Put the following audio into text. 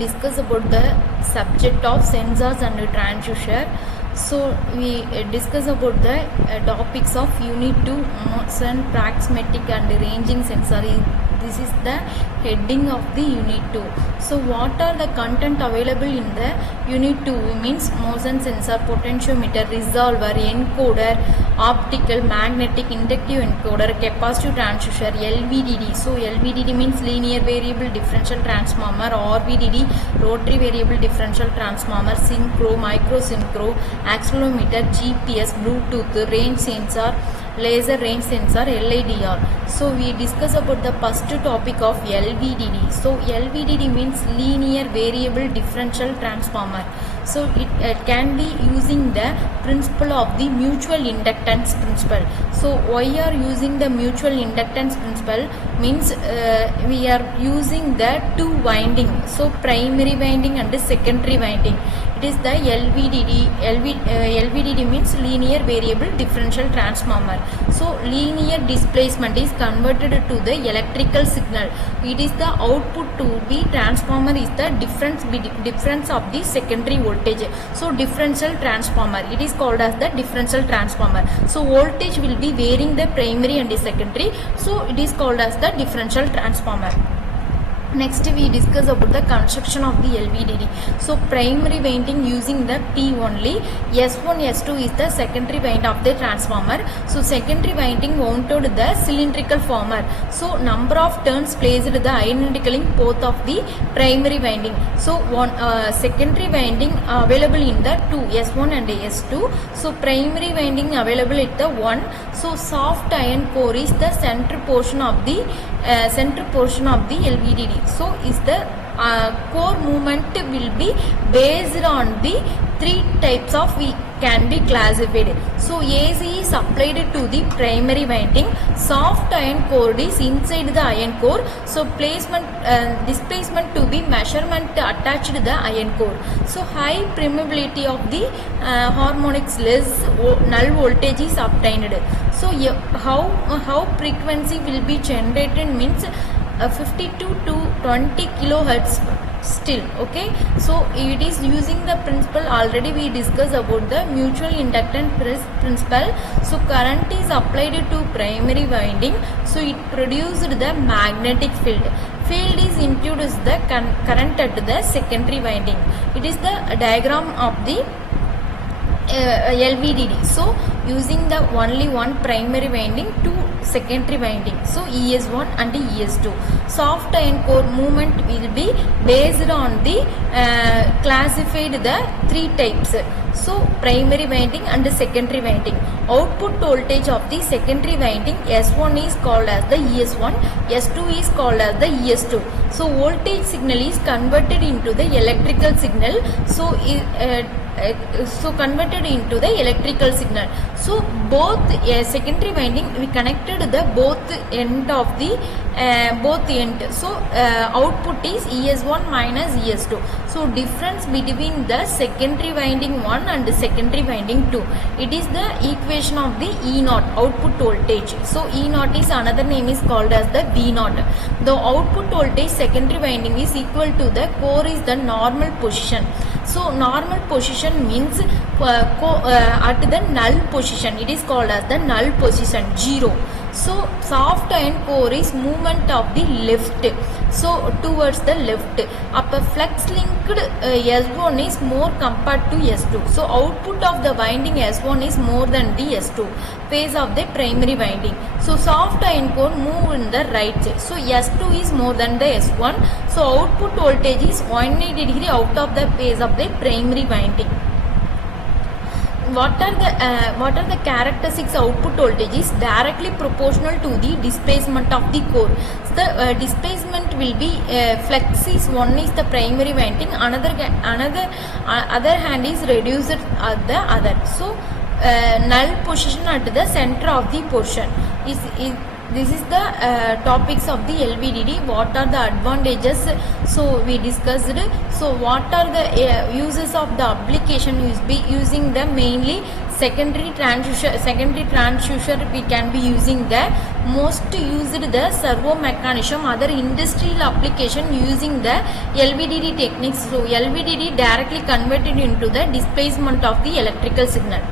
discuss about the subject of sensors and transducer. So we discuss about the topics of unit 2 motion, pragmatic and ranging sensor. This is the heading of the unit 2. So what are the content available in the unit 2? Means motion sensor, potentiometer, resolver, encoder, optical, magnetic, inductive encoder, capacitive transducer, Lvdt. So Lvdt means linear variable differential transformer, RVDD rotary variable differential transformer, synchro, micro synchro, accelerometer, GPS, Bluetooth, range sensor, laser range sensor, LIDR. So we discuss about the first topic of Lvdd. So Lvdd means linear variable differential transformer. So it can be using the principle of the mutual inductance principle. So why are using the mutual inductance principle? Means we are using the two winding. So primary winding and the secondary winding. It is the Lvdd. Lvdd means linear variable differential transformer. So linear displacement is converted to the electrical signal. It is the output to the transformer is the difference of the secondary voltage. So differential transformer, it is called as the differential transformer. So voltage will be varying the primary and the secondary. So it is called as the differential transformer. Next we discuss about the construction of the Lvdd. So primary winding using the P only. S1, S2 is the secondary wind of the transformer. So secondary winding wound to the cylindrical former. So number of turns placed the identical in both of the primary winding. So one secondary winding available in the 2, S1 and S2. So primary winding available at the 1. So soft iron core is the center portion of the Lvdd. So is the core movement will be based on the three types of we can be classified. So AC is applied to the primary winding. Soft iron core is inside the iron core. So placement displacement to be measurement attached to the iron core. So high permeability of the harmonics less null voltage is obtained. So how frequency will be generated means 52 to 20 kilohertz still. Okay, so it is using the principle already we discussed about the mutual inductance principle. So current is applied to primary winding. So it produced the magnetic field is introduced the current at the secondary winding. It is the diagram of the Lvdd. So using the only one primary winding, two secondary winding. So ES1 and ES2. Soft iron core movement will be based on the classified the three types. So primary winding and secondary winding. Output voltage of the secondary winding S1 is called as the ES1, S2 is called as the ES2. So voltage signal is converted into the electrical signal. So converted into the electrical signal. So both secondary winding we connected the both end of the So output is ES1 minus ES2. So difference between the secondary winding 1 and the secondary winding 2. It is the equation of the E0 output voltage. So E0 is another name is called as the V0. The output voltage secondary winding is equal to the core is the normal position. So normal position means at the null position. It is called as the null position 0. So soft iron core is movement of the left. So towards the left. Upper flex linked S1 is more compared to S2. So output of the winding S1 is more than the S2 phase of the primary winding. So soft iron core move in the right side. So S2 is more than the S1. So output voltage is 180 degree out of the phase of the primary winding. What are the characteristics output voltage is directly proportional to the displacement of the core. So the displacement will be flex is one is the primary winding, other hand is reduced at the other. So null position at the center of the portion is this is the topics of the Lvdd. What are the advantages? So we discussed. So what are the uses of the application? Using the mainly secondary transducer we can be using the most used the servo mechanism, other industrial application using the LVDT techniques. So LVDT directly converted into the displacement of the electrical signal.